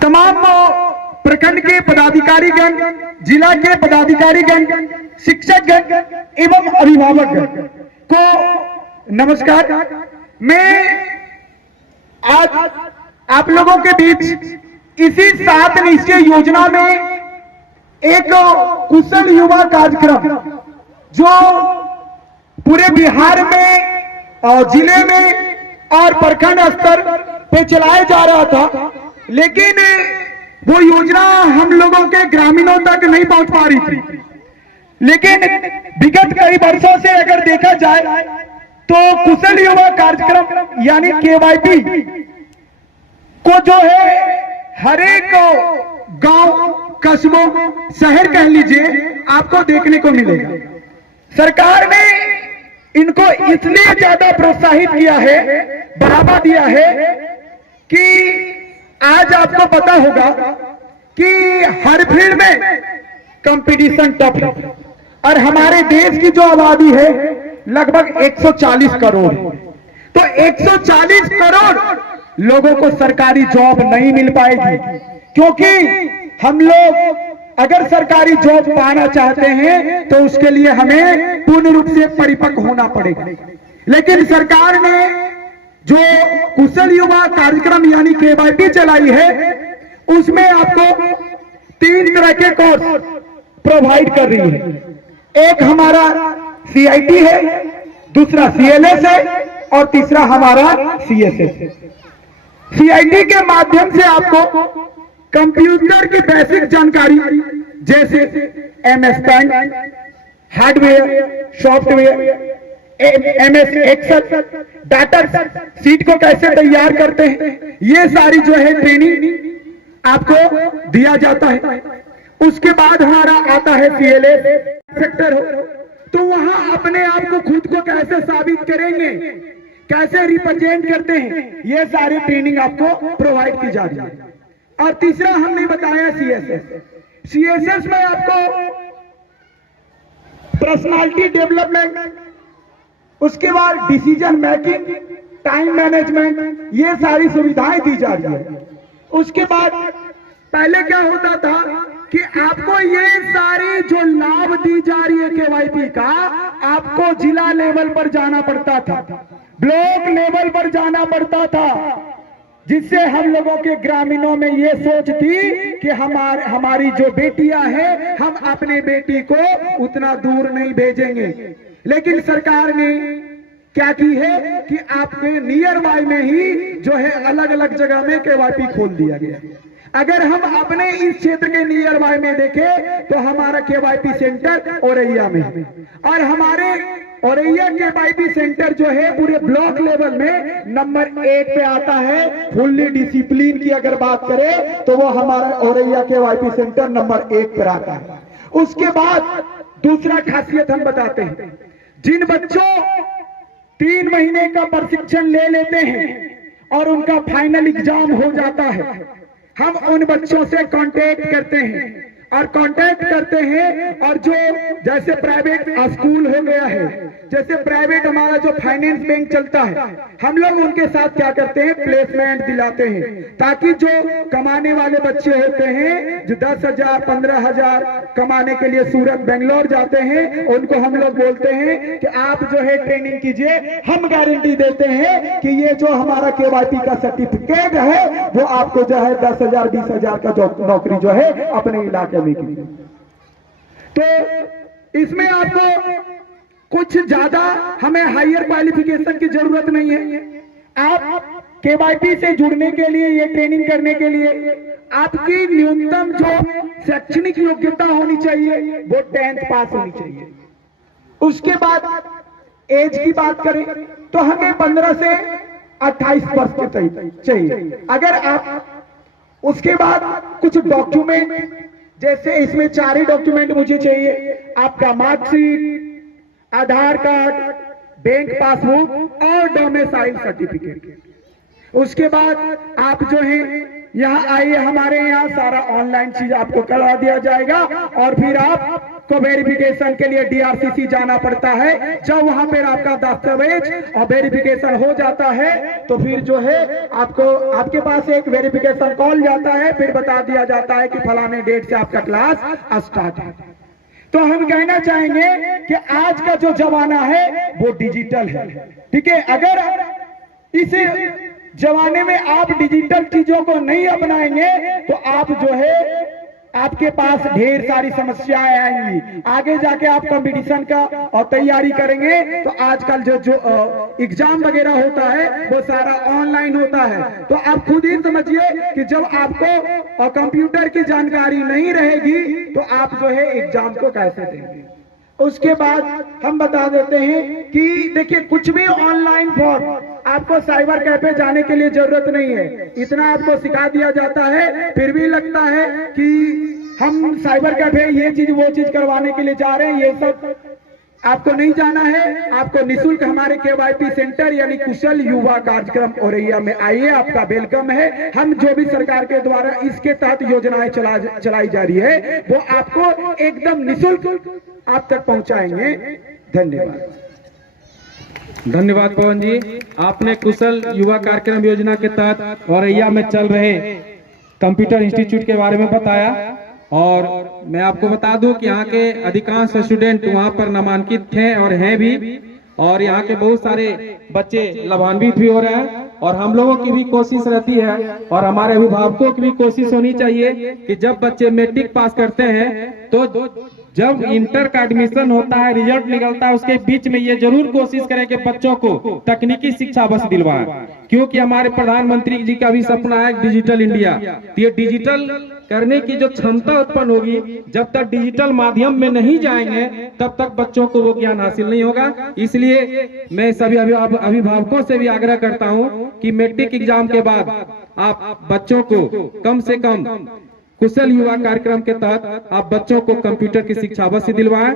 तमाम प्रखंड के पदाधिकारीगण, जिला के पदाधिकारीगण, शिक्षकगण एवं अभिभावकगण को नमस्कार। मैं आज आप लोगों के बीच इसी 7 निश्चय योजना में एक कुशल युवा कार्यक्रम जो पूरे बिहार में और जिले में और प्रखंड स्तर पे चलाया जा रहा था, लेकिन वो योजना हम लोगों के ग्रामीणों तक नहीं पहुंच पा रही थी। लेकिन विगत कई वर्षों से अगर देखा जाए तो कुशल युवा कार्यक्रम यानी केवाईपी को जो है हर एक गांव, कस्बों, शहर कह लीजिए, आपको देखने को मिलेगा। सरकार ने इनको इसलिए ज्यादा प्रोत्साहित किया है, बढ़ावा दिया है कि आज आपको पता होगा कि हर फील्ड में कंपटीशन टफ है और हमारे देश की जो आबादी है लगभग 140 करोड़ है। तो 140 करोड़ लोगों को सरकारी जॉब नहीं मिल पाएगी, क्योंकि हम लोग अगर सरकारी जॉब पाना चाहते हैं तो उसके लिए हमें पूर्ण रूप से परिपक्व होना पड़ेगा। लेकिन सरकार ने जो कुशल युवा कार्यक्रम यानी केवाईपी चलाई है, उसमें आपको 3 तरह के कोर्स प्रोवाइड कर रही है। एक हमारा CIT है, दूसरा CLS है और तीसरा हमारा CSS है। CIT के माध्यम से आपको कंप्यूटर की बेसिक जानकारी जैसे MS Paint, hardware, software, MS Excel, data sheet को कैसे तैयार करते हैं, ये सारी जो है ट्रेनिंग आपको दिया जाता है। उसके बाद हमारा आता है CLS सेक्टर हो, तो वहां अपने आप को खुद को कैसे साबित करेंगे, कैसे रिप्रेजेंट करते हैं, ये सारी ट्रेनिंग आपको प्रोवाइड की जा रही है। और तीसरा हमने बताया CSS में आपको पर्सनालिटी डेवलपमेंट, उसके बाद डिसीजन मेकिंग, टाइम मैनेजमेंट, ये सारी सुविधाएं दी जा रही है। उसके बाद पहले क्या होता था कि आपको ये सारी जो लाभ दी जा रही है केवाईपी का, आपको जिला लेवल पर जाना पड़ता था, ब्लॉक लेवल पर जाना पड़ता था, जिससे हम लोगों के ग्रामीणों में ये सोच थी कि हमारी जो बेटियां हैं, हम अपने बेटी को उतना दूर नहीं भेजेंगे। लेकिन सरकार ने क्या की है कि आपके नियर बाय में ही जो है अलग अलग जगह में केवाईपी खोल दिया गया। अगर हम अपने इस क्षेत्र के नियर बाय में देखें तो हमारा केवाईपी सेंटर औरैया में है, और हमारे औरैया केवाईपी सेंटर जो है पूरे ब्लॉक लेवल में नंबर 1 पे आता है। फुल्ली डिसिप्लिन की अगर बात करें तो वो हमारा औरैया केवाईपी सेंटर नंबर 1 पर आता है। उसके बाद दूसरा खासियत हम बताते हैं, जिन बच्चों 3 महीने का प्रशिक्षण ले लेते हैं और उनका फाइनल एग्जाम हो जाता है, हम उन बच्चों से कांटेक्ट करते हैं और जो जैसे प्राइवेट स्कूल हो गया है, जैसे प्राइवेट हमारा जो फाइनेंस बैंक चलता है, हम लोग उनके साथ क्या करते हैं, प्लेसमेंट दिलाते हैं, ताकि जो कमाने वाले बच्चे होते हैं जो 10,000 15,000 कमाने के लिए सूरत बेंगलोर जाते हैं, उनको हम लोग बोलते हैं कि आप जो है ट्रेनिंग कीजिए, हम गारंटी देते हैं कि ये जो हमारा केवाईपी का सर्टिफिकेट है वो आपको जो है 10,000 20,000 का नौकरी जो है अपने इलाके में की। तो इसमें आपको कुछ ज्यादा हमें हायर क्वालिफिकेशन की जरूरत नहीं है। आप केवाईपी से जुड़ने के लिए, ये ट्रेनिंग करने के लिए आपकी न्यूनतम जो शैक्षणिक योग्यता होनी चाहिए वो 10th पास होनी चाहिए। उसके बाद एज की बात करें तो हमें 15 से 28 वर्ष के चाहिए। अगर आप उसके बाद कुछ डॉक्यूमेंट, जैसे इसमें 4 ही डॉक्यूमेंट मुझे चाहिए, आपका मार्कशीट, आधार कार्ड, बैंक पासबुक और डोमिसाइल सर्टिफिकेट। उसके बाद आप जो है यहाँ आइए, हमारे यहाँ सारा ऑनलाइन चीज आपको करा दिया जाएगा और फिर आप को वेरिफिकेशन के लिए डीआरसीसी जाना पड़ता है। जब वहां पर आपका दस्तावेज और वेरिफिकेशन हो जाता है तो फिर जो है आपको आपके पास एक वेरिफिकेशन कॉल जाता है, फिर बता दिया जाता है कि फलाने डेट से आपका क्लास स्टार्ट है। तो हम कहना चाहेंगे कि आज का जो जमाना है वो डिजिटल है, ठीक है। अगर इस जमाने में आप डिजिटल चीजों को नहीं अपनाएंगे तो आप जो है आपके पास ढेर सारी समस्याएं आएंगी। आगे जाके आप कंपटीशन का और तैयारी करेंगे तो आजकल जो एग्जाम वगैरह होता है वो सारा ऑनलाइन होता है। तो आप खुद ही समझिए कि जब आपको कंप्यूटर की जानकारी नहीं रहेगी तो आप जो है एग्जाम को कैसे देंगे। उसके बाद हम बता देते हैं कि देखिए कुछ भी ऑनलाइन फॉर्म आपको साइबर कैफे जाने के लिए जरूरत नहीं है, इतना आपको सिखा दिया जाता है। फिर भी लगता है कि हम साइबर कैफे ये चीज वो चीज करवाने के लिए जा रहे हैं। ये सब आपको नहीं जाना है। आपको निःशुल्क हमारे केवाईपी सेंटर यानी कुशल युवा कार्यक्रम औरैया में आइए, आपका वेलकम है। हम जो भी सरकार के द्वारा इसके तहत योजनाएं चलाई जा रही है वो आपको एकदम निःशुल्क आप तक पहुंचाएंगे। धन्यवाद। धन्यवाद पवन जी, आपने कुशल युवा कार्यक्रम योजना के तहत औरैया में चल रहे कंप्यूटर इंस्टीट्यूट के बारे में बताया। और मैं आपको बता दूं कि यहाँ के अधिकांश स्टूडेंट वहाँ पर नामांकित थे और हैं भी, और यहाँ के बहुत सारे बच्चे लाभान्वित भी हो रहे हैं। और हम लोगों की भी कोशिश रहती है और हमारे अभिभावकों की भी कोशिश होनी चाहिए कि जब बच्चे मैट्रिक पास करते हैं तो जब इंटर का एडमिशन होता है, रिजल्ट निकलता है, उसके बीच में ये जरूर कोशिश करें कि बच्चों को तकनीकी शिक्षा बस दिलवाएं, क्योंकि हमारे प्रधानमंत्री जी का भी सपना है डिजिटल इंडिया। तो ये डिजिटल करने की जो क्षमता उत्पन्न होगी, जब तक डिजिटल माध्यम में नहीं जाएंगे तब तक बच्चों को वो ज्ञान हासिल नहीं होगा। इसलिए मैं सभी अभिभावकों से भी आग्रह करता हूं कि मैट्रिक एग्जाम के बाद आप बच्चों को कम से कम कुशल युवा कार्यक्रम के तहत आप बच्चों को कंप्यूटर की शिक्षा अवश्य दिलवाएं।